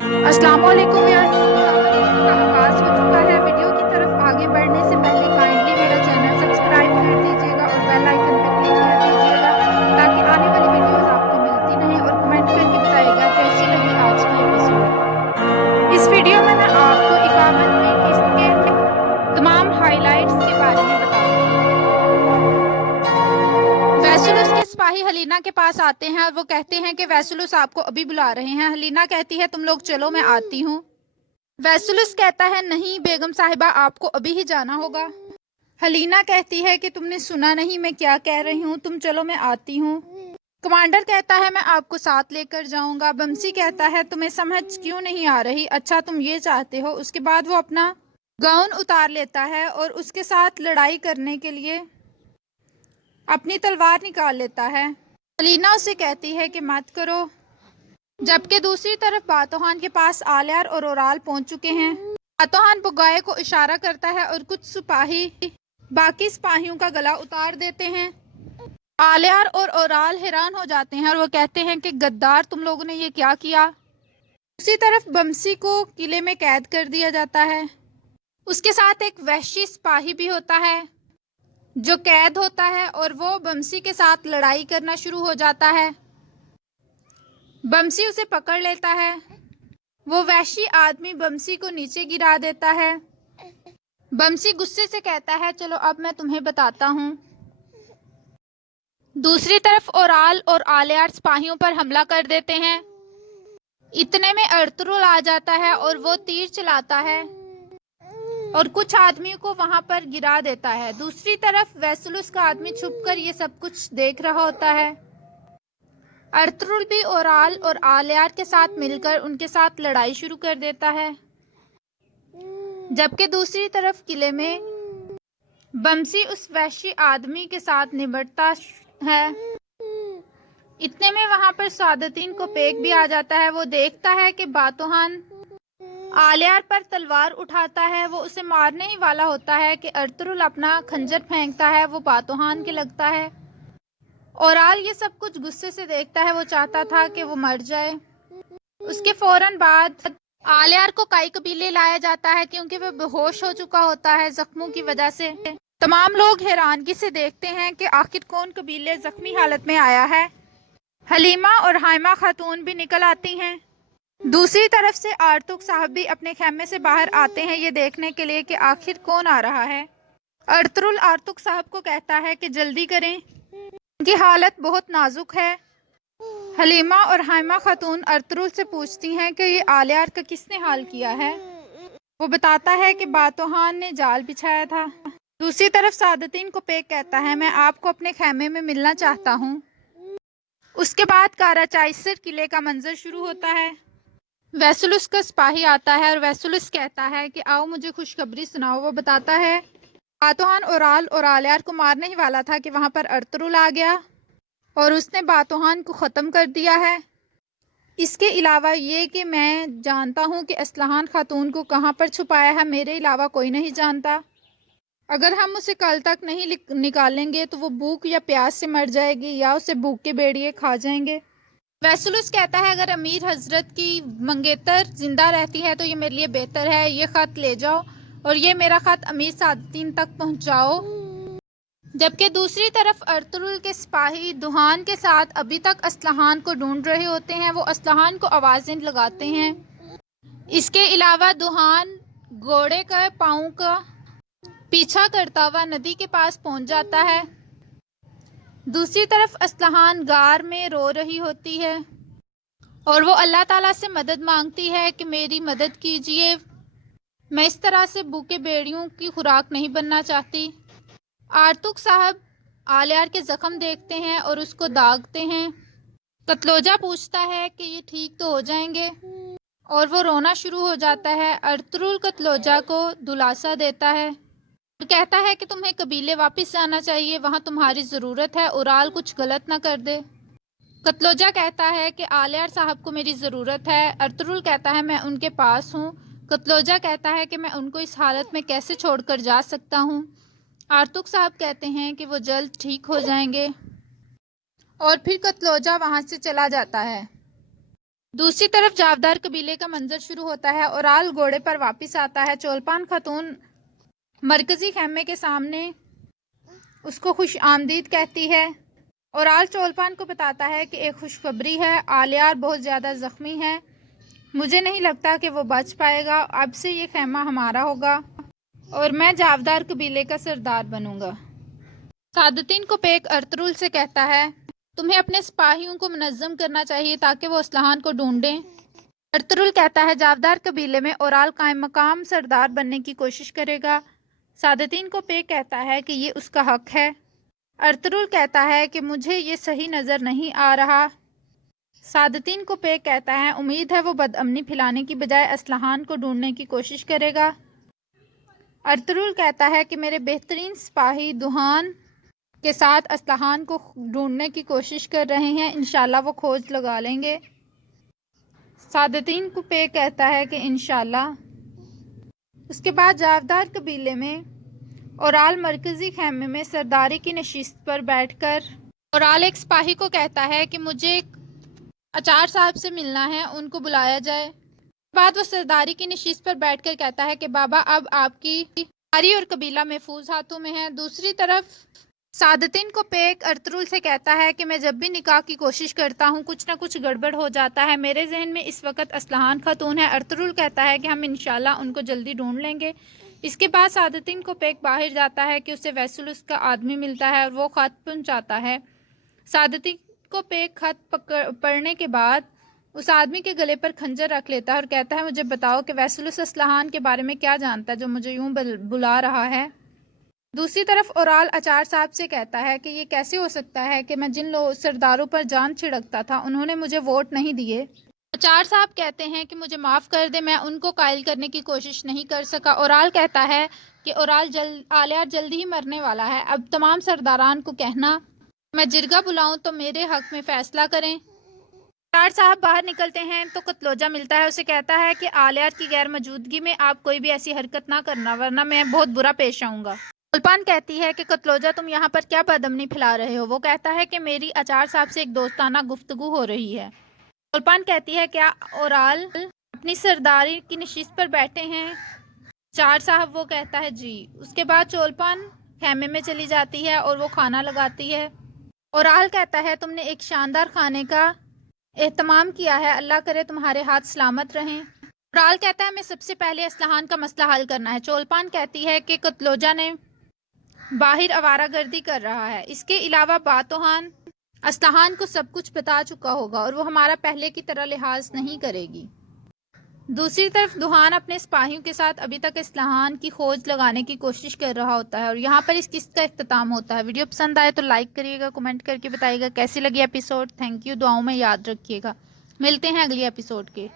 अस्सलाम वालेकुम यार, का आगाज़ हो चुका है। वीडियो की तरफ आगे बढ़ने से पहले काइंडली मेरा चैनल सब्सक्राइब कर दीजिएगा और बेल आइकन पे क्लिक कर दीजिएगा ताकि आने वाली वीडियोस आपको मिलती रहें। और कमेंट करके बताइएगा कैसी लगी आज की एपिसोड। इस वीडियो में मैं आपको इकामतवीं किस्त के तमाम हाइलाइट्स के बारे में बताऊंगी। वैसुलुस के सिपाही हलीना के पास आते हैं और वो कहते हैं कि वैसुलुस आपको अभी बुला रहे हैं। हलीना कहती है तुम लोग चलो, मैं आती हूँ। वैसुलुस कहता है नहीं बेगम साहिबा, आपको अभी ही जाना होगा। हलीना कहती है कि तुमने सुना नहीं मैं क्या कह रही हूँ, तुम चलो मैं आती हूँ। कमांडर कहता है मैं आपको साथ लेकर जाऊंगा। बमसी कहता है तुम्हें समझ क्यों नहीं आ रही, अच्छा तुम ये चाहते हो। उसके बाद वो अपना गाउन उतार लेता है और उसके साथ लड़ाई करने के लिए अपनी तलवार निकाल लेता है। हलीना उसे कहती है कि मत करो। जबकि दूसरी तरफ बातोहान के पास आलियार और ओराल पहुंच चुके हैं। बातोहान बुगाए को इशारा करता है और कुछ सिपाही बाकी सिपाहियों का गला उतार देते हैं। आलियार और ओराल हैरान हो जाते हैं और वो कहते हैं कि गद्दार, तुम लोगों ने ये क्या किया। दूसरी तरफ बमसी को किले में कैद कर दिया जाता है। उसके साथ एक वहशी सिपाही भी होता है जो कैद होता है और वो बमसी के साथ लड़ाई करना शुरू हो जाता है। बमसी उसे पकड़ लेता है। वो वहशी आदमी बमसी को नीचे गिरा देता है। बमसी गुस्से से कहता है चलो अब मैं तुम्हें बताता हूँ। दूसरी तरफ ओराल और आलियार सिपाहियों पर हमला कर देते हैं। इतने में अर्तुरुल आ जाता है और वो तीर चलाता है और कुछ आदमियों को वहां पर गिरा देता है। दूसरी तरफ वैसुलुस का आदमी छुपकर ये सब कुछ देख रहा होता है। अर्तुरुल भी ओराल और आलियार के साथ मिलकर उनके साथ लड़ाई शुरू कर देता है। जबकि दूसरी तरफ किले में बमसी उस वहशी आदमी के साथ निपटता है। इतने में वहां पर सादतीन को पेक भी आ जाता है। वो देखता है कि बातोहान आलियार पर तलवार उठाता है। वो उसे मारने ही वाला होता है कि अर्तुरुल अपना खंजर फेंकता है, वो बातोहान के लगता है। ओराल ये सब कुछ गुस्से से देखता है। वो चाहता था कि वो मर जाए। उसके फौरन बाद आलियार को कई कबीले लाया जाता है क्योंकि वह बेहोश हो चुका होता है जख्मों की वजह से। तमाम लोग हैरानगी से देखते हैं कि आखिर कौन कबीले जख्मी हालत में आया है। हलीमा और हाइमा खातून भी निकल आती हैं। दूसरी तरफ से आर्तुक साहब भी अपने खेमे से बाहर आते हैं ये देखने के लिए कि आखिर कौन आ रहा है। अर्तुरुल आर्तुक साहब को कहता है कि जल्दी करें, उनकी हालत बहुत नाजुक है। हलीमा और हाइमा खातून अर्तुरुल से पूछती हैं कि ये आलियार का किसने हाल किया है। वो बताता है कि बातोहान ने जाल बिछाया था। दूसरी तरफ सादतीन को पेक कहता है मैं आपको अपने खेमे में मिलना चाहता हूँ। उसके बाद काराचाइसर किले का मंजर शुरू होता है। वैसुलुस का सिपाही आता है और वैसुलुस कहता है कि आओ मुझे खुशखबरी सुनाओ। वो बताता है बातोहान ओराल और आलियार को मारने ही वाला था कि वहां पर अर्तुरुल आ गया और उसने बातोहान को ख़त्म कर दिया है। इसके अलावा ये कि मैं जानता हूँ कि असलहान खातून को कहाँ पर छुपाया है, मेरे अलावा कोई नहीं जानता। अगर हम उसे कल तक नहीं निकालेंगे तो वो भूख या प्यास से मर जाएगी या उसे भूख के भेड़िए खा जाएंगे। वैसुलुस कहता है अगर अमीर हजरत की मंगेतर जिंदा रहती है तो ये मेरे लिए बेहतर है। ये खत ले जाओ और ये मेरा खत अमीर सादतीन तक पहुंचाओ। जबकि दूसरी तरफ अर्तुरुल के सिपाही दुहान के साथ अभी तक असलहान को ढूंढ रहे होते हैं। वो असलहान को आवाजें लगाते हैं। इसके अलावा दुहान घोड़े का पाँव का पीछा करता हुआ नदी के पास पहुंच जाता है। दूसरी तरफ असलहान गार में रो रही होती है और वो अल्लाह ताला से मदद मांगती है कि मेरी मदद कीजिए, मैं इस तरह से भूखे भेड़ियों की खुराक नहीं बनना चाहती। आर्तुक साहब आलियार के जख्म देखते हैं और उसको दागते हैं। कतलोजा पूछता है कि ये ठीक तो हो जाएंगे और वो रोना शुरू हो जाता है। अर्तुरुल कतलोजा को दिलासा देता है और कहता है कि तुम्हें कबीले वापस जाना चाहिए, वहाँ तुम्हारी ज़रूरत है, ओराल कुछ गलत ना कर दे। कतलोजा कहता है कि आलियार साहब को मेरी ज़रूरत है। अर्तुरुल कहता है मैं उनके पास हूँ। कतलोजा कहता है कि मैं उनको इस हालत में कैसे छोड़कर जा सकता हूँ। आर्तुक साहब कहते हैं कि वो जल्द ठीक हो जाएंगे और फिर कतलोजा वहाँ से चला जाता है। دوسری طرف جاودار قبیلے کا منظر شروع ہوتا ہے۔ اورال گھوڑے پر واپس آتا ہے۔ چولپان خاتون مرکزی خیمے کے سامنے اس کو خوش آمدید کہتی ہے۔ اورال چولپان کو بتاتا ہے کہ ایک خوشخبری ہے، آلیار بہت زیادہ زخمی ہے، مجھے نہیں لگتا کہ وہ بچ پائے گا، اب سے یہ خیمہ ہمارا ہوگا اور میں جاودار قبیلے کا سردار بنوں گا۔ سعادتین کو پیک ارطغرل سے کہتا ہے تمہیں اپنے سپاہیوں کو منظم کرنا چاہیے تاکہ وہ اصلاحان کو ڈھونڈیں۔ ارطغرل کہتا ہے جاودار قبیلے میں اورال قائم مقام سردار بننے کی کوشش کرے گا۔ سعادتین کو پیک کہتا ہے کہ یہ اس کا حق ہے۔ ارطغرل کہتا ہے کہ مجھے یہ صحیح نظر نہیں آ رہا۔ سعادتین کو پیک کہتا ہے امید ہے وہ بدامنی پھیلانے کی بجائے اصلاحان کو ڈھونڈنے کی کوشش کرے گا۔ ارطغرل کہتا ہے کہ میرے بہترین سپاہی دوہان کے ساتھ اصلاحان کو ڈھونڈنے کی کوشش کر رہے ہیں، انشاءاللہ وہ کھوج لگا لیں گے۔ سعادتین کو پیک کہتا ہے کہ انشاءاللہ۔ اس کے بعد جاودار قبیلے میں اورال مرکزی خیمے میں سرداری کی نشست پر بیٹھ کر اورال ایک سپاہی کو کہتا ہے کہ مجھے اچار صاحب سے ملنا ہے، ان کو بلایا جائے۔ اس کے بعد وہ سرداری کی نشست پر بیٹھ کر کہتا ہے کہ بابا اب آپ کی سرداری اور قبیلہ محفوظ ہاتھوں میں ہے۔ دوسری طرف سعادتین کو پیک ارطغرل سے کہتا ہے کہ میں جب بھی نکاح کی کوشش کرتا ہوں کچھ نہ کچھ گڑبڑ ہو جاتا ہے، میرے ذہن میں اس وقت اصلاحان خاتون ہے۔ ارطغرل کہتا ہے کہ ہم انشاءاللہ ان کو جلدی ڈھونڈ لیں گے۔ اس کے بعد سعادتین کو پیک باہر جاتا ہے کہ اسے ویسلس کا آدمی ملتا ہے اور وہ خط پہنچاتا ہے۔ سعادتین کو پیک خط پڑھنے کے بعد اس آدمی کے گلے پر خنجر رکھ لیتا ہے اور کہتا ہے مجھے بتاؤ کہ ویسلس اصلاحان کے بارے میں کیا جانتا ہے جو مجھے یوں بلا رہا ہے۔ دوسری طرف اورال اچار صاحب سے کہتا ہے کہ یہ کیسے ہو سکتا ہے کہ میں جن سرداروں پر جان چھڑکتا تھا انہوں نے مجھے ووٹ نہیں دیے۔ اچار صاحب کہتے ہیں کہ مجھے معاف کر دے، میں ان کو قائل کرنے کی کوشش نہیں کر سکا۔ اورال کہتا ہے کہ آلیار جلدی ہی مرنے والا ہے، اب تمام سرداران کو کہنا میں جرگہ بلاؤں تو میرے حق میں فیصلہ کریں۔ اچار صاحب باہر نکلتے ہیں تو قتلوجہ ملتا ہے، اسے کہتا ہے کہ آلیار کی غیر موجودگی میں آپ کوئی بھی ایسی حرکت نہ کرنا ورنہ میں بہت برا پیش آؤں گا۔ چولپان کہتی ہے کہ قتلوجہ تم یہاں پر کیا بدامنی پھیلا رہے ہو؟ وہ کہتا ہے کہ میری اچار صاحب سے ایک دوستانہ گفتگو ہو رہی ہے۔ چولپان کہتی ہے کیا اورال اپنی سرداری کی نشست پر بیٹھے ہیں؟ اچار صاحب وہ کہتا ہے جی۔ اس کے بعد چولپان خیمے میں چلی جاتی ہے اور وہ کھانا لگاتی ہے۔ اورال کہتا ہے تم نے ایک شاندار کھانے کا اہتمام کیا ہے، اللہ کرے تمہارے ہاتھ سلامت رہیں۔ اورال کہتا ہے میں سب سے پہلے اصلاحان کا مسئلہ حل کرنا ہے۔ چولپان کہتی ہے کہ قتلوجہ نے باہر آوارہ گردی کر رہا ہے، اس کے علاوہ باتوہان اصلاحان کو سب کچھ بتا چکا ہوگا اور وہ ہمارا پہلے کی طرح لحاظ نہیں کرے گی۔ دوسری طرف دوہان اپنے سپاہیوں کے ساتھ ابھی تک اصلاحان کی کھوج لگانے کی کوشش کر رہا ہوتا ہے اور یہاں پر اس قسط کا اختتام ہوتا ہے۔ ویڈیو پسند آئے تو لائک کریے گا، کمنٹ کر کے بتائیے گا کیسی لگی ایپیسوڈ۔ تھینک یو، دعاؤں میں یاد رکھیے گا۔ ملتے ہیں اگلی ایپیسوڈ کے۔